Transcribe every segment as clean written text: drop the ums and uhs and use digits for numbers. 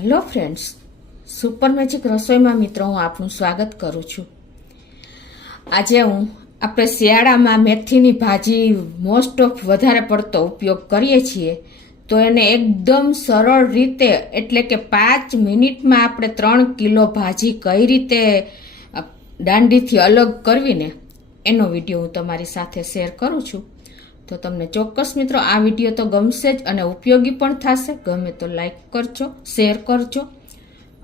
Hello friends, super magic રસોઈમાં મિત્રો હું આપનું સ્વાગત કરું છું। આજે આપણે શિયાળામાં મેથીની ભાજી મોસ્ટ ઓફ વધારે પડતો ઉપયોગ કરીએ છીએ, તો એને એકદમ સરળ રીતે એટલે કે 5 મિનિટમાં આપણે 3 કિલો ભાજી કઈ રીતે દાંડીથી અલગ કરવીને એનો વિડીયો હું તમારી સાથે શેર કરું છું। તો તમને ચોક્કસ મિત્રો આ વિડીયો તો ગમશે જ અને ઉપયોગી પણ થશે। ગમે તો લાઈક કરજો, શેર કરજો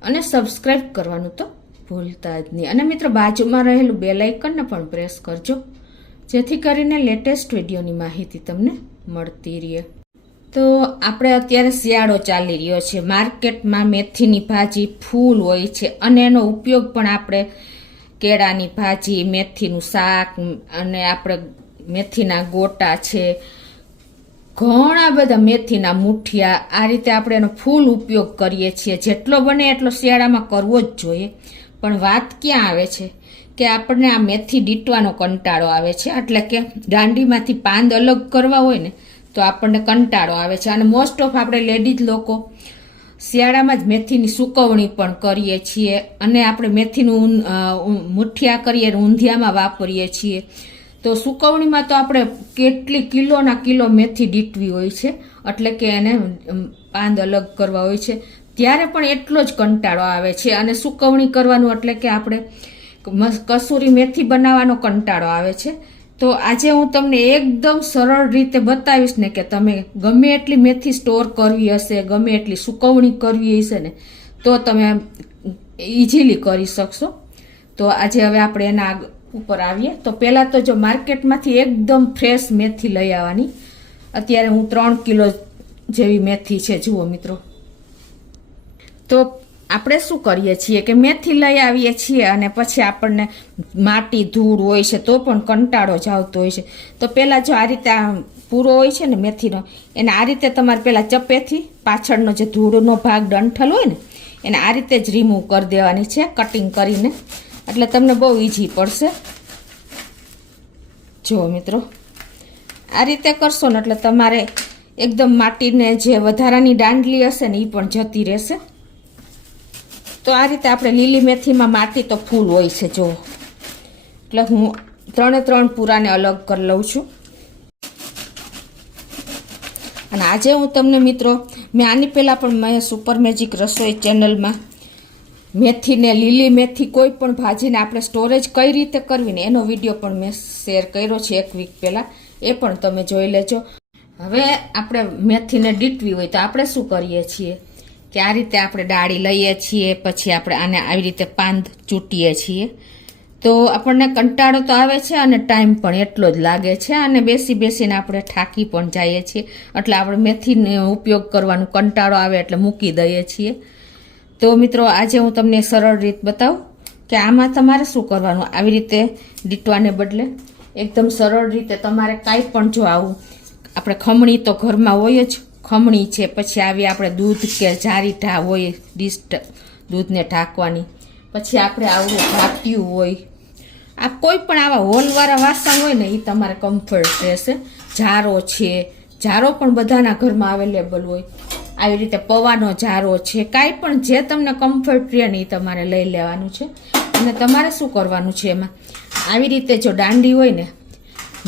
અને સબસ્ક્રાઈબ કરવાનું તો ભૂલતા જ નહીં। અને મિત્રો બાજુમાં રહેલું બેલ આઇકનને પણ પ્રેસ કરજો, જેથી કરીને લેટેસ્ટ વિડીયોની માહિતી તમને મળતી રહે। તો આપણે અત્યારે શિયાળો ચાલી રહ્યો છે, માર્કેટમાં મેથીની ભાજી ફૂલ હોય છે અને એનો ઉપયોગ પણ આપણે કેળાની ભાજી, મેથીનું શાક અને આપણે મેથીના ગોટા છે, ઘણા બધા મેથીના મુઠિયા, આ રીતે આપણે એનો ફૂલ ઉપયોગ કરીએ છીએ। જેટલો બને એટલો શિયાળામાં કરવો જ જોઈએ, પણ વાત ક્યાં આવે છે કે આપણને આ મેથી દીટવાનો કંટાળો આવે છે, એટલે કે દાંડીમાંથી પાંદ અલગ કરવા હોય ને તો આપણને કંટાળો આવે છે। અને મોસ્ટ ઓફ આપણે લેડીઝ લોકો શિયાળામાં જ મેથીની સુકવણી પણ કરીએ છીએ અને આપણે મેથીનું મુઠિયા કરીએ, ઊંધિયામાં વાપરીએ છીએ। તો સુકવણીમાં તો આપણે કેટલી કિલોના કિલો મેથી દીટવી હોય છે, એટલે કે એને પાંદ અલગ કરવા હોય છે, ત્યારે પણ એટલો જ કંટાળો આવે છે। અને સુકવણી કરવાનું એટલે કે આપણે કસૂરી મેથી બનાવવાનો કંટાળો આવે છે। તો આજે હું તમને એકદમ સરળ રીતે બતાવીશ ને કે તમે ગમે એટલી મેથી સ્ટોર કરવી હશે, ગમે એટલી સુકવણી કરવી હશે ને તો તમે ઇઝીલી કરી શકશો। તો આજે હવે આપણે એના ઉપર આવીએ। તો પહેલાં તો જો માર્કેટમાંથી એકદમ ફ્રેશ મેથી લઈ આવવાની। અત્યારે હું 3 કિલો જેવી મેથી છે, જુઓ મિત્રો। તો આપણે શું કરીએ છીએ કે મેથી લઈ આવીએ છીએ અને પછી આપણને માટી ધૂળ હોય છે તો પણ કંટાળો જ આવતો હોય છે। તો પહેલાં જો આ રીતે પૂરો હોય છે ને મેથીનો, એને આ રીતે તમારે પહેલાં ચપ્પેથી પાછળનો જે ધૂળનો ભાગ ડંઠલ હોય ને એને આ રીતે જ રિમૂવ કરી દેવાની છે, કટિંગ કરીને, એટલે તમને બહુ ઈઝી પડશે। જુઓ મિત્રો, આ રીતે કરશો ને એટલે તમારે એકદમ માટીને જે વધારાની દાંડલી હશે ને એ પણ જતી રહેશે। તો આ રીતે આપણે લીલી મેથીમાં માટી તો ફૂલ હોય છે, જુઓ। એટલે હું 3 પૂરાને અલગ કરી લઉં છું। અને આજે હું તમને મિત્રો, મેં આની પહેલાં પણ મેં સુપર મેજિક રસોઈ ચેનલમાં મેથીને, લીલી મેથી કોઈ પણ ભાજીને આપણે સ્ટોરેજ કઈ રીતે કરવી ને એનો વિડીયો પણ મેં શેર કર્યો છે 1 વીક પહેલાં, એ પણ તમે જોઈ લેજો। હવે આપણે મેથીને દીટવી હોય તો આપણે શું કરીએ છીએ કે આ રીતે આપણે ડાળી લઈએ છીએ, પછી આપણે આને આવી રીતે પાંદ ચૂંટીએ છીએ। તો આપણને કંટાળો તો આવે છે અને ટાઈમ પણ એટલો જ લાગે છે અને બેસીને આપણે થાકી પણ જઈએ છીએ, એટલે આપણે મેથીનો ઉપયોગ કરવાનું કંટાળો આવે એટલે મૂકી દઈએ છીએ। તો મિત્રો આજે હું તમને સરળ રીત બતાવું કે આમાં તમારે શું કરવાનું। આવી રીતે દીટવાને બદલે એકદમ સરળ રીતે તમારે કાંઈ પણ, જો આવું આપણે ખમણી તો ઘરમાં હોય જ, ખમણી છે, પછી આવી આપણે દૂધ કે જારી હોય ડીશ દૂધને ઢાંકવાની, પછી આપણે આવડું ભાટિયું હોય, આ કોઈ પણ આવા હોલવાળા વાસણ હોય ને એ તમારે કમ્ફર્ટ રહેશે। જારો છે, જારો પણ બધાના ઘરમાં અવેલેબલ હોય, આવી રીતે પવાનો જારો છે, કાંઈ પણ જે તમને કમ્ફર્ટ રહે ને એ તમારે લઈ લેવાનું છે। અને તમારે શું કરવાનું છે, એમાં આવી રીતે જો દાંડી હોય ને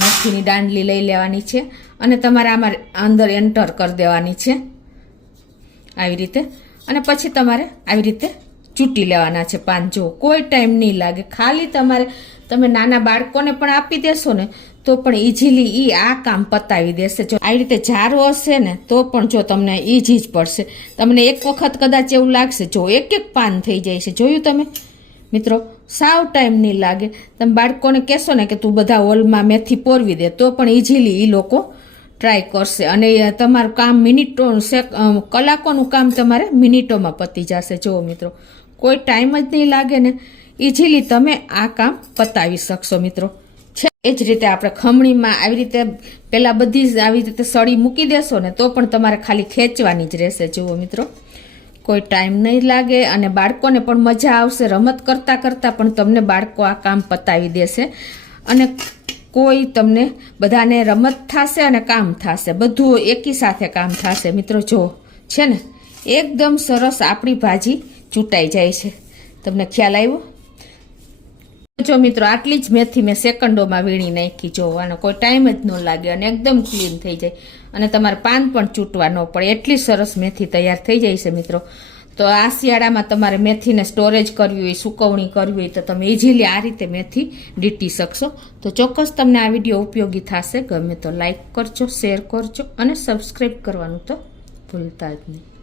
મેથીની દાંડલી લઈ લેવાની છે અને તમારે આમાં અંદર એન્ટર કરી દેવાની છે આવી રીતે, અને પછી તમારે આવી રીતે ચૂંટી લેવાના છે પાન। જો કોઈ ટાઈમ નહીં લાગે, ખાલી તમે નાના બાળકોને પણ આપી દેશો ને તો પણ ઇઝીલી એ આ કામ પતાવી દેશે। જો આવી રીતે જારો હશે ને તો પણ જો તમને ઇઝી જ પડશે। તમને એક વખત કદાચ એવું લાગશે, જો એક પાન થઈ જાય છે, જોયું તમે મિત્રો, સાવ ટાઈમ નહીં લાગે। તમે બાળકોને કહેશો ને કે તું બધા હોલમાં મેથી પોરવી દે તો પણ ઇઝીલી એ લોકો ટ્રાય કરશે અને તમારું કામ કલાકોનું કામ તમારે મિનિટોમાં પતી જશે। જુઓ મિત્રો, કોઈ ટાઈમ જ નહીં લાગે ને, ઇઝીલી તમે આ કામ પતાવી શકશો મિત્રો। એ જ રીતે આપણે ખમણીમાં આવી રીતે પહેલાં બધી જ આવી રીતે સળી મૂકી દેશો ને તો પણ તમારે ખાલી ખેંચવાની જ રહેશે। જુઓ મિત્રો, કોઈ ટાઈમ નહીં લાગે અને બાળકોને પણ મજા આવશે, રમત કરતાં પણ તમને બાળકો આ કામ પતાવી દેશે અને કોઈ તમને બધાને રમત થશે અને કામ થશે, બધું એકી સાથે કામ થશે મિત્રો। જો છે ને એકદમ સરસ આપણી ભાજી ચૂંટાઈ જાય છે. તમને ખ્યાલ આવ્યો? જો મિત્રો, આટલી જ મેથી મેં સેકન્ડોમાં વીણી નાખી. જોવાનો કોઈ ટાઈમ જ ન લાગે અને એકદમ ક્લીન થઈ જાય અને તમારે પાન પણ ચૂંટવા ન પડે. એટલી સરસ મેથી તૈયાર થઈ જાય છે મિત્રો. તો આ શિયાળામાં તમારે મેથીને સ્ટોરેજ કરવી હોય, સુકવણી કરવી હોય તો તમે ઇઝીલી આ રીતે મેથી ડીટી શકશો. તો ચોક્કસ તમને આ વિડીયો ઉપયોગી થશે. ગમે તો લાઈક કરજો, શેર કરજો અને સબસ્ક્રાઈબ કરવાનું તો ભૂલતા જ નહીં.